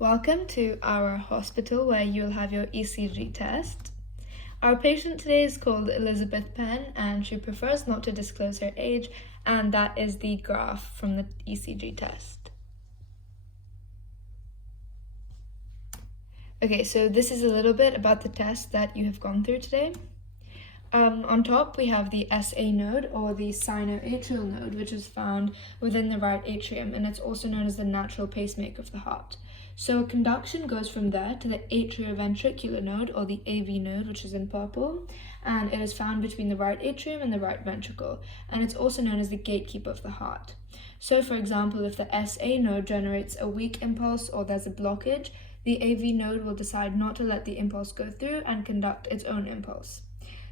Welcome to our hospital where you'll have your ECG test. Our patient today is called Elizabeth Penn and she prefers not to disclose her age, and that is the graph from the ECG test. Okay, so this is a little bit about the test that you have gone through today. On top we have the SA node, or the sinoatrial node, which is found within the right atrium, and it's also known as the natural pacemaker of the heart. So conduction goes from there to the atrioventricular node, or the AV node, which is in purple, and it is found between the right atrium and the right ventricle, and it's also known as the gatekeeper of the heart. So for example, if the SA node generates a weak impulse or there's a blockage, the AV node will decide not to let the impulse go through and conduct its own impulse.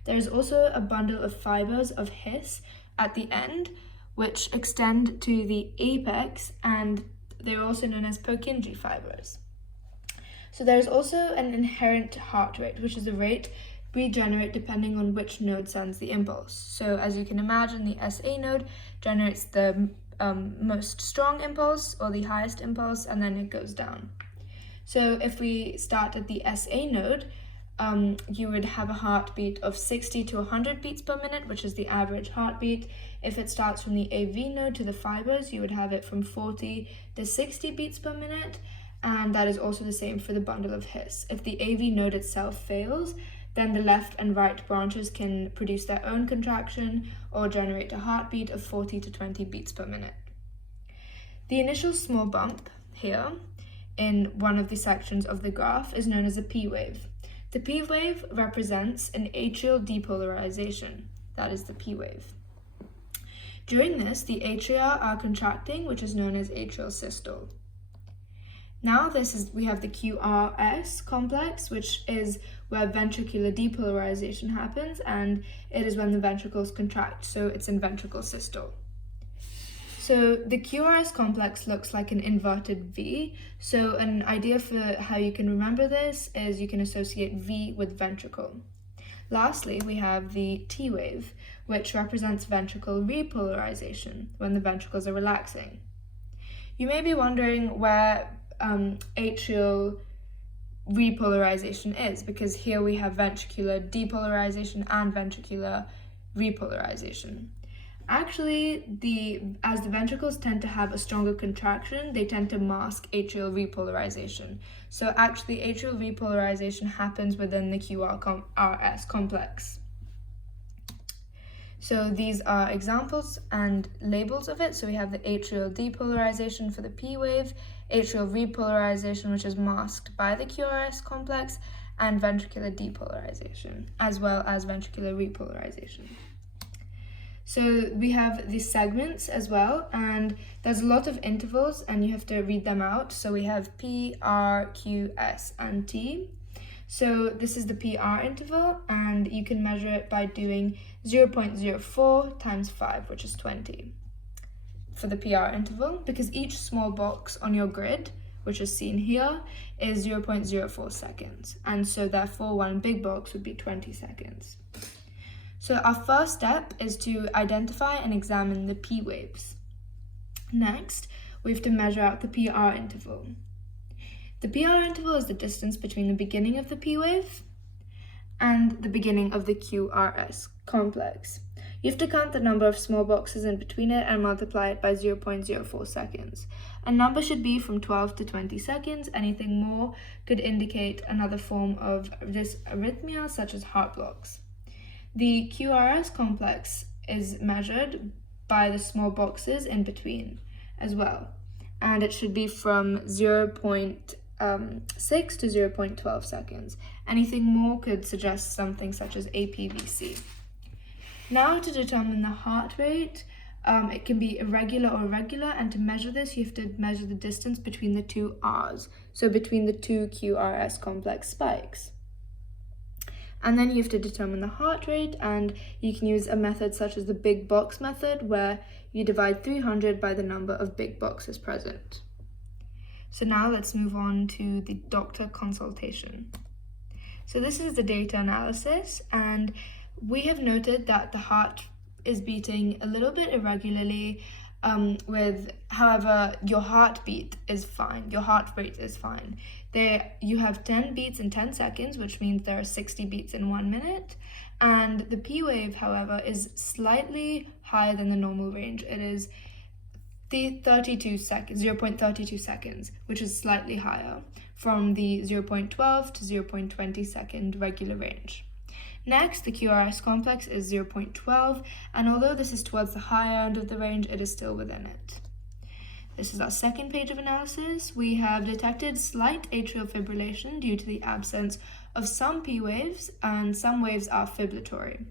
There is also a bundle of fibers of His at the end, which extend to the apex, and they're also known as Purkinje fibers. So there's also an inherent heart rate, which is the rate we generate depending on which node sends the impulse. So as you can imagine, the SA node generates the most strong impulse, or the highest impulse, and then it goes down. So if we start at the SA node, you would have a heartbeat of 60 to 100 beats per minute, which is the average heartbeat. If it starts from the AV node to the fibers, you would have it from 40 to 60 beats per minute, and that is also the same for the bundle of His. If the AV node itself fails, then the left and right branches can produce their own contraction or generate a heartbeat of 40 to 20 beats per minute. The initial small bump here in one of the sections of the graph is known as a P wave. The P wave represents an atrial depolarization. That is the P wave. During this, the atria are contracting, which is known as atrial systole. Now we have the QRS complex, which is where ventricular depolarization happens, and it is when the ventricles contract, so it's in ventricle systole. So the QRS complex looks like an inverted V. So an idea for how you can remember this is you can associate V with ventricle. Lastly, we have the T wave, which represents ventricle repolarization, when the ventricles are relaxing. You may be wondering where atrial repolarization is, because here we have ventricular depolarization and ventricular repolarization. Actually, as the ventricles tend to have a stronger contraction, they tend to mask atrial repolarization. So actually, atrial repolarization happens within the QRS complex. So these are examples and labels of it. So we have the atrial depolarization for the P wave, atrial repolarization, which is masked by the QRS complex, and ventricular depolarization, as well as ventricular repolarization. So we have these segments as well, and there's a lot of intervals and you have to read them out. So we have P, R, Q, S, and T. So this is the PR interval, and you can measure it by doing 0.04 times 5, which is 20 for the PR interval, because each small box on your grid, which is seen here, is 0.04 seconds. And so therefore one big box would be 20 seconds. So our first step is to identify and examine the P waves. Next, we have to measure out the PR interval. The PR interval is the distance between the beginning of the P wave and the beginning of the QRS complex. You have to count the number of small boxes in between it and multiply it by 0.04 seconds. A number should be from 12 to 20 seconds. Anything more could indicate another form of this arrhythmia, such as heart blocks. The QRS complex is measured by the small boxes in between as well, and it should be from 0.6 to 0.12 seconds. Anything more could suggest something such as APVC. Now, to determine the heart rate, it can be irregular or regular, and to measure this you have to measure the distance between the two R's, so between the two QRS complex spikes. And then you have to determine the heart rate, and you can use a method such as the big box method, where you divide 300 by the number of big boxes present. So now let's move on to the doctor consultation. So this is the data analysis, and we have noted that the heart is beating a little bit irregularly, However, your heartbeat is fine. Your heart rate is fine. You have 10 beats in 10 seconds, which means there are 60 beats in 1 minute. And the P wave, however, is slightly higher than the normal range. It is 0.32 seconds, which is slightly higher from the 0.12 to 0.20 second regular range. Next, the QRS complex is 0.12, and although this is towards the higher end of the range, it is still within it. This is our second page of analysis. We have detected slight atrial fibrillation due to the absence of some P waves, and some waves are fibrillatory.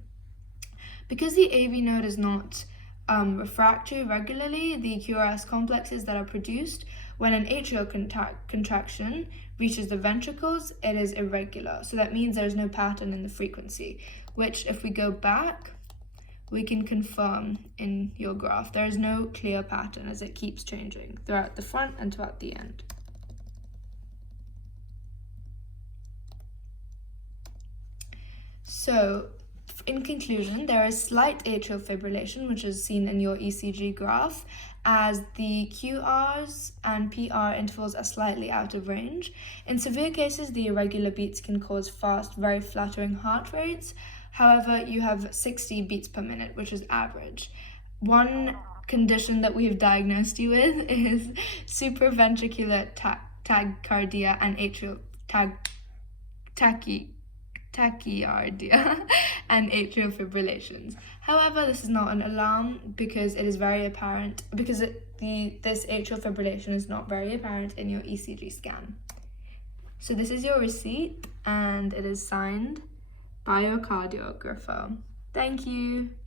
Because the AV node is not refractory regularly, the QRS complexes that are produced when an atrial contraction reaches the ventricles, it is irregular. So that means there's no pattern in the frequency, which if we go back, we can confirm in your graph. There is no clear pattern as it keeps changing throughout the front and throughout the end. So, in conclusion, there is slight atrial fibrillation, which is seen in your ECG graph, as the QRs and PR intervals are slightly out of range. In severe cases, the irregular beats can cause fast, very fluttering heart rates. However, you have 60 beats per minute, which is average. One condition that we've diagnosed you with is supraventricular tachycardia and atrial tachycardia and atrial fibrillations. However, this is not an alarm because it is very apparent, this atrial fibrillation is not very apparent in your ECG scan. So this is your receipt and it is signed by your cardiographer. Thank you.